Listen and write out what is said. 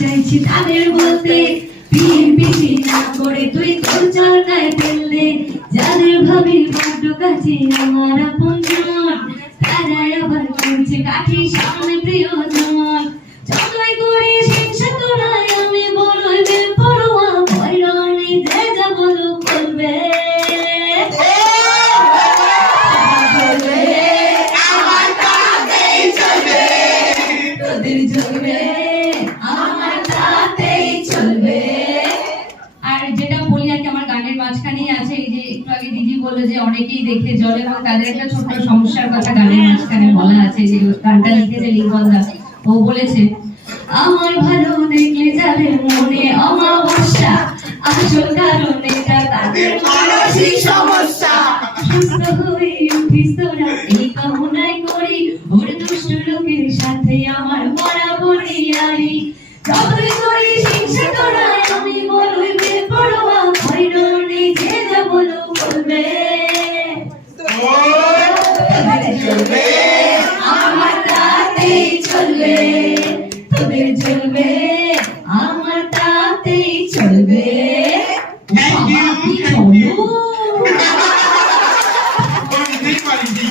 চাইছি তাদের বলতে পীর পিছি না করে তুই তোর চরকায় ফেললে যাদের ভাবি বড্ড কাছে আমার আপনজন তারাই আবার করছে কাঠি সামনে প্রিয়জন যতই করিস হিংসা তোরাই আমি বড়ই বেপরোয়া ভয়রনি যে যা বলো বলবে তোদের চলবে আমার তাতেই চলবে। আর যেটা বলি আর কি আমার গানের মাঝখানেই আছে এই যে একটু আগে দিদি বললো যে অনেকেই দেখে জলে এবং তাদের একটা ছোট সমস্যার কথা গানের মাঝখানে বলা আছে যে গানটা লিখেছে লিঙ্গনদা ও বলেছে আমার ভালো দেখলে যাদের মনে অমাবস্যা আসল কারণ এটা তাদের মানসিক সমস্যা সুস্থ হয়ে উঠিস তোরা এই কামনাই করি ওর দুষ্ট লোকের সাথে আমার বরাবরই আরি যতই করিস হিংসা তোরা আমি বলবি বেপরোয়া ভয়রনি যে যা বলো বলবে।